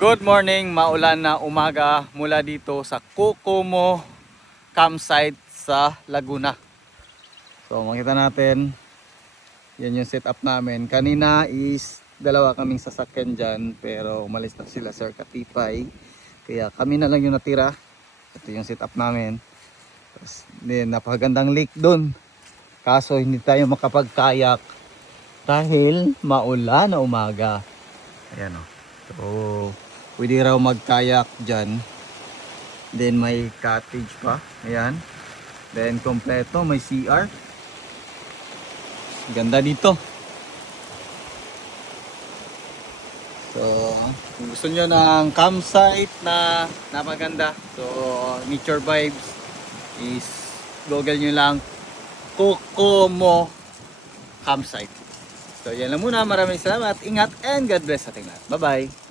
Good morning, maulan na umaga mula dito sa Kokomo campsite sa Laguna. So makita natin, yan yung setup namin. Kanina is dalawa kaming sasakyan dyan, pero umalis na sila Sir Katipay. Kaya kami na lang yung natira. Ito yung setup namin. Tapos, napakagandang lake doon. Kaso hindi tayo makapag-kayak dahil maulan na umaga. Ayan o. So, pwede raw mag-kayak dyan. Then may cottage pa. Ayan. Then kompleto, may CR. Ganda dito. So, kung gusto nyo ng campsite na napaganda, so nature vibes, is google nyo lang Kokomo campsite. So yan lang muna, maraming salamat, ingat and God bless sa ating lahat. Bye bye.